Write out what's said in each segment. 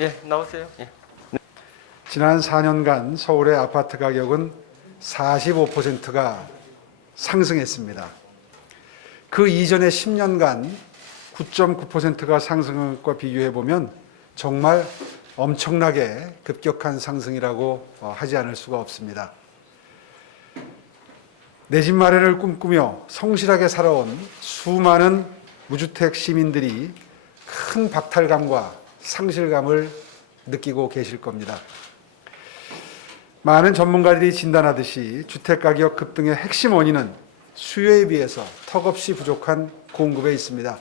예, 나오세요. 예. 지난 4년간 서울의 아파트 가격은 45%가 상승했습니다. 그 이전의 10년간 9.9%가 상승한 것과 비교해 보면 정말 엄청나게 급격한 상승이라고 하지 않을 수가 없습니다. 내 집 마련을 꿈꾸며 성실하게 살아온 수많은 무주택 시민들이 큰 박탈감과 상실감을 느끼고 계실 겁니다. 많은 전문가들이 진단하듯이 주택가격 급등의 핵심 원인은 수요에 비해서 턱없이 부족한 공급에 있습니다.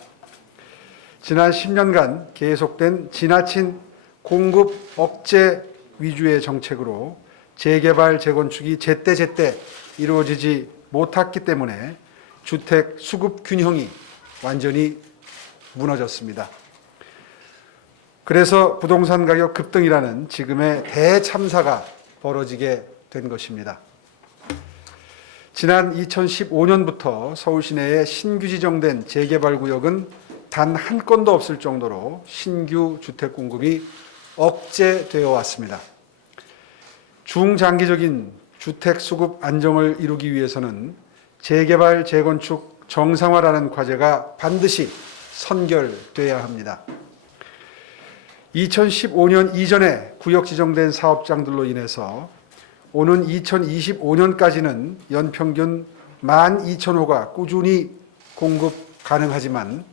지난 10년간 계속된 지나친 공급 억제 위주의 정책으로 재개발, 재건축이 제때제때 이루어지지 못했기 때문에 주택 수급 균형이 완전히 무너졌습니다. 그래서 부동산 가격 급등이라는 지금의 대참사가 벌어지게 된 것입니다. 지난 2015년부터 서울 시내에 신규 지정된 재개발 구역은 단 한 건도 없을 정도로 신규 주택 공급이 억제되어 왔습니다. 중장기적인 주택 수급 안정을 이루기 위해서는 재개발, 재건축 정상화라는 과제가 반드시 선결돼야 합니다. 2015년 이전에 구역 지정된 사업장들로 인해서 오는 2025년까지는 연평균 12,000호가 꾸준히 공급 가능하지만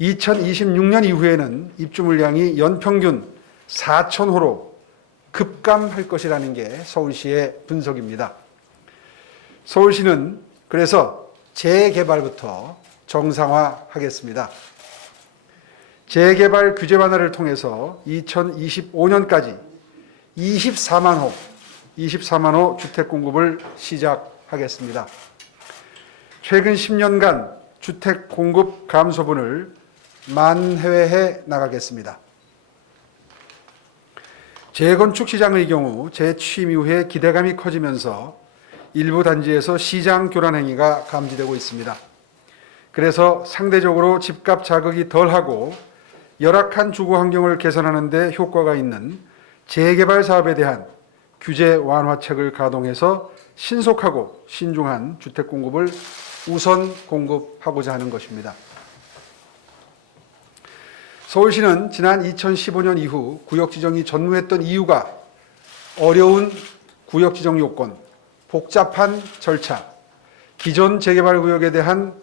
2026년 이후에는 입주 물량이 연평균 4,000호로 급감할 것이라는 게 서울시의 분석입니다. 서울시는 그래서 재개발부터 정상화하겠습니다. 재개발 규제 완화를 통해서 2025년까지 24만 호 주택 공급을 시작하겠습니다. 최근 10년간 주택 공급 감소분을 만회해 나가겠습니다. 재건축 시장의 경우 재취임 이후에 기대감이 커지면서 일부 단지에서 시장 교란 행위가 감지되고 있습니다. 그래서 상대적으로 집값 자극이 덜하고 열악한 주거 환경을 개선하는 데 효과가 있는 재개발 사업에 대한 규제 완화책을 가동해서 신속하고 신중한 주택 공급을 우선 공급하고자 하는 것입니다. 서울시는 지난 2015년 이후 구역 지정이 전무했던 이유가 어려운 구역 지정 요건, 복잡한 절차, 기존 재개발 구역에 대한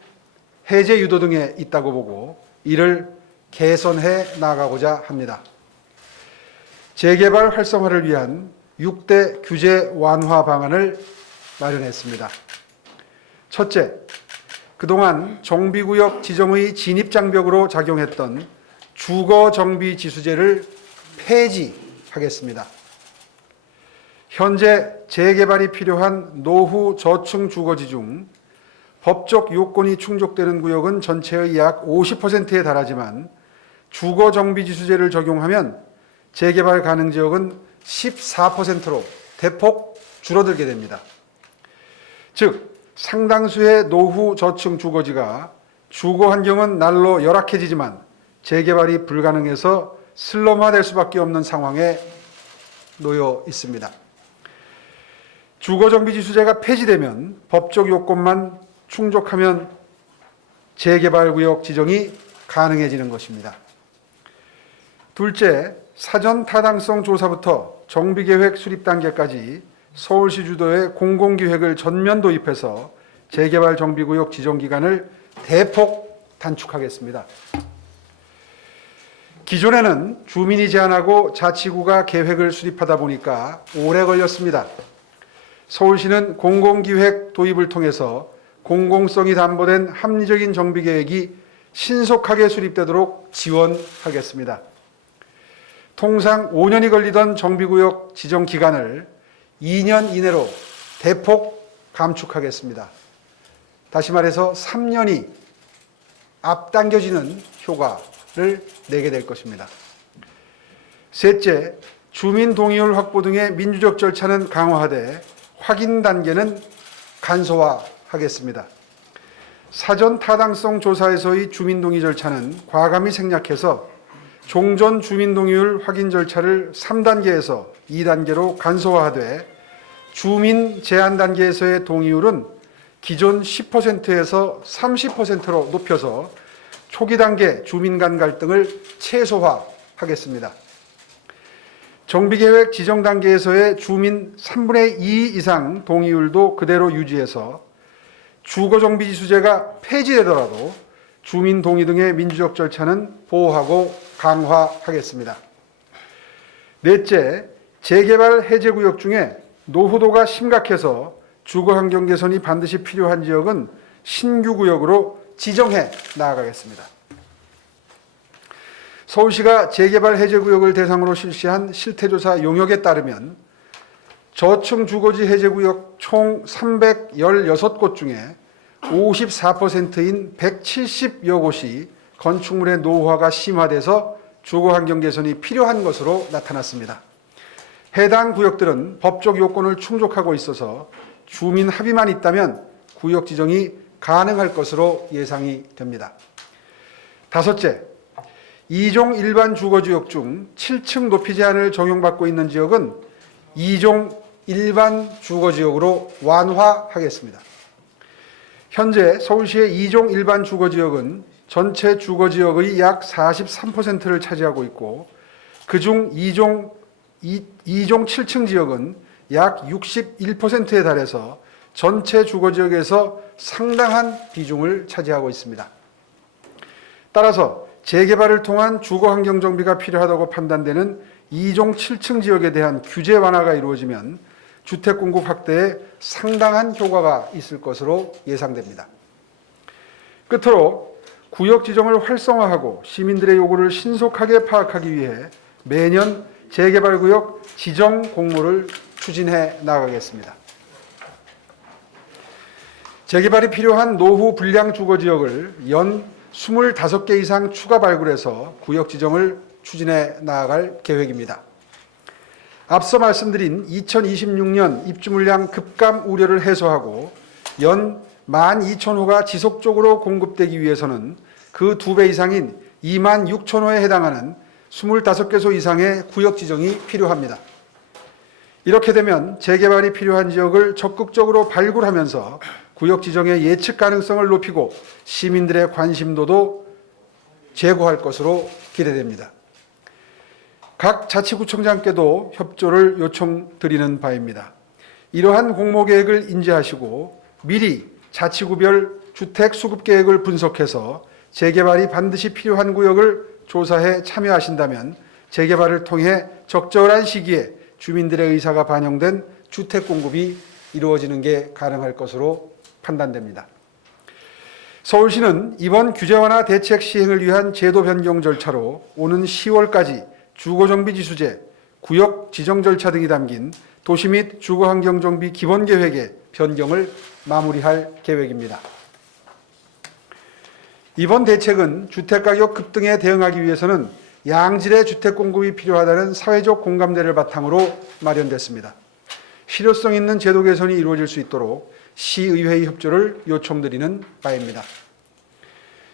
해제 유도 등에 있다고 보고 이를 개선해 나가고자 합니다. 재개발 활성화를 위한 6대 규제 완화 방안을 마련했습니다. 첫째, 그동안 정비구역 지정의 진입장벽으로 작용했던 주거정비지수제를 폐지하겠습니다. 현재 재개발이 필요한 노후 저층 주거지 중 법적 요건이 충족되는 구역은 전체의 약 50%에 달하지만 주거정비지수제를 적용하면 재개발 가능 지역은 14%로 대폭 줄어들게 됩니다. 즉 상당수의 노후 저층 주거지가 주거 환경은 날로 열악해지지만 재개발이 불가능해서 슬럼화될 수밖에 없는 상황에 놓여 있습니다. 주거정비지수제가 폐지되면 법적 요건만 충족하면 재개발구역 지정이 가능해지는 것입니다. 둘째, 사전 타당성 조사부터 정비계획 수립 단계까지 서울시 주도의 공공기획을 전면 도입해서 재개발 정비구역 지정 기간을 대폭 단축하겠습니다. 기존에는 주민이 제안하고 자치구가 계획을 수립하다 보니까 오래 걸렸습니다. 서울시는 공공기획 도입을 통해서 공공성이 담보된 합리적인 정비계획이 신속하게 수립되도록 지원하겠습니다. 통상 5년이 걸리던 정비구역 지정 기간을 2년 이내로 대폭 감축하겠습니다. 다시 말해서 3년이 앞당겨지는 효과를 내게 될 것입니다. 셋째, 주민 동의율 확보 등의 민주적 절차는 강화하되 확인 단계는 간소화하겠습니다. 사전 타당성 조사에서의 주민 동의 절차는 과감히 생략해서 종전 주민동의율 확인 절차를 3단계에서 2단계로 간소화하되 주민 제한 단계에서의 동의율은 기존 10%에서 30%로 높여서 초기 단계 주민 간 갈등을 최소화하겠습니다. 정비계획 지정 단계에서의 주민 3분의 2 이상 동의율도 그대로 유지해서 주거정비지수제가 폐지되더라도 주민 동의 등의 민주적 절차는 보호하고 강화하겠습니다. 넷째, 재개발 해제구역 중에 노후도가 심각해서 주거환경 개선이 반드시 필요한 지역은 신규구역으로 지정해 나아가겠습니다. 서울시가 재개발 해제구역을 대상으로 실시한 실태조사 용역에 따르면 저층 주거지 해제구역 총 316곳 중에 54%인 170여 곳이 건축물의 노후화가 심화돼서 주거환경 개선이 필요한 것으로 나타났습니다. 해당 구역들은 법적 요건을 충족하고 있어서 주민 합의만 있다면 구역 지정이 가능할 것으로 예상이 됩니다. 다섯째, 2종 일반 주거지역 중 7층 높이 제한을 적용받고 있는 지역은 2종 일반 주거지역으로 완화하겠습니다. 현재 서울시의 2종 일반 주거지역은 전체 주거지역의 약 43%를 차지하고 있고 그중 2종 7층 지역은 약 61%에 달해서 전체 주거지역에서 상당한 비중을 차지하고 있습니다. 따라서 재개발을 통한 주거환경 정비가 필요하다고 판단되는 2종 7층 지역에 대한 규제 완화가 이루어지면 주택 공급 확대에 상당한 효과가 있을 것으로 예상됩니다. 끝으로 구역 지정을 활성화하고 시민들의 요구를 신속하게 파악하기 위해 매년 재개발구역 지정 공모를 추진해 나가겠습니다. 재개발이 필요한 노후 불량 주거지역을 연 25개 이상 추가 발굴해서 구역 지정을 추진해 나아갈 계획입니다. 앞서 말씀드린 2026년 입주 물량 급감 우려를 해소하고 연 12,000호가 지속적으로 공급되기 위해서는 그 2배 이상인 26,000호에 해당하는 25개소 이상의 구역 지정이 필요합니다. 이렇게 되면 재개발이 필요한 지역을 적극적으로 발굴하면서 구역 지정의 예측 가능성을 높이고 시민들의 관심도도 제고할 것으로 기대됩니다. 각 자치구청장께도 협조를 요청드리는 바입니다. 이러한 공모계획을 인지하시고 미리 자치구별 주택 수급 계획을 분석해서 재개발이 반드시 필요한 구역을 조사해 참여하신다면 재개발을 통해 적절한 시기에 주민들의 의사가 반영된 주택 공급이 이루어지는 게 가능할 것으로 판단됩니다. 서울시는 이번 규제 완화 대책 시행을 위한 제도 변경 절차로 오는 10월까지 주거정비지수제, 구역 지정 절차 등이 담긴 도시 및 주거환경정비 기본계획의 변경을 마무리할 계획입니다. 이번 대책은 주택가격 급등에 대응하기 위해서는 양질의 주택 공급이 필요하다는 사회적 공감대를 바탕으로 마련됐습니다. 실효성 있는 제도 개선이 이루어질 수 있도록 시의회의 협조를 요청드리는 바입니다.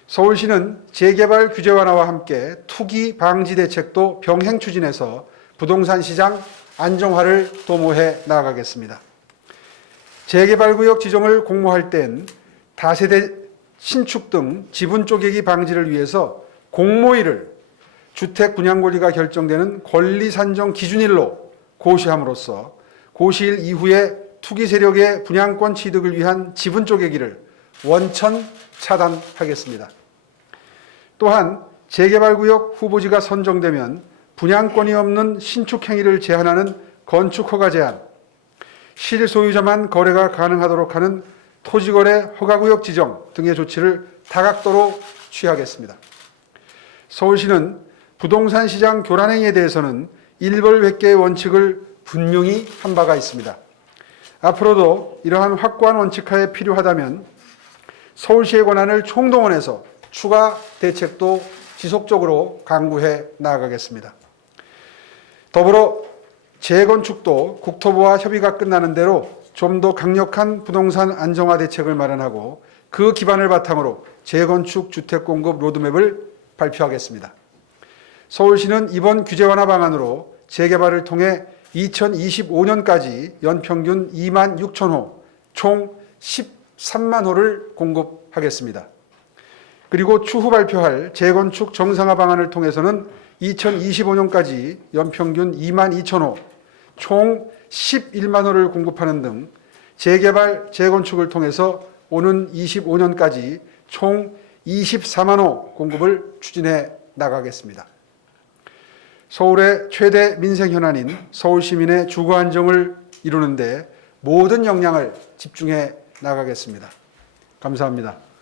서울시는 재개발 규제 완화와 함께 투기 방지 대책도 병행 추진해서 부동산 시장 안정화를 도모해 나아가겠습니다. 재개발구역 지정을 공모할 땐 다세대 신축 등 지분 쪼개기 방지를 위해서 공모일을 주택 분양 권리가 결정되는 권리 산정 기준일로 고시함으로써 고시일 이후에 투기 세력의 분양권 취득을 위한 지분 쪼개기를 원천 차단하겠습니다. 또한 재개발구역 후보지가 선정되면 분양권이 없는 신축 행위를 제한하는 건축허가 제한, 실소유자만 거래가 가능하도록 하는 토지거래 허가구역 지정 등의 조치를 다각도로 취하겠습니다. 서울시는 부동산 시장 교란행위에 대해서는 일벌백계의 원칙을 분명히 한 바가 있습니다. 앞으로도 이러한 확고한 원칙하에 필요하다면 서울시의 권한을 총동원해서 추가 대책도 지속적으로 강구해 나아가겠습니다. 더불어 재건축도 국토부와 협의가 끝나는 대로 좀 더 강력한 부동산 안정화 대책을 마련하고 그 기반을 바탕으로 재건축 주택 공급 로드맵을 발표하겠습니다. 서울시는 이번 규제 완화 방안으로 재개발을 통해 2025년까지 연평균 2만 6천 호, 총 13만 호를 공급하겠습니다. 그리고 추후 발표할 재건축 정상화 방안을 통해서는 2025년까지 연평균 2만 2천 호, 총 11만 호를 공급하는 등 재개발, 재건축을 통해서 오는 25년까지 총 24만 호 공급을 추진해 나가겠습니다. 서울의 최대 민생 현안인 서울 시민의 주거 안정을 이루는 데 모든 역량을 집중해 나가겠습니다. 감사합니다.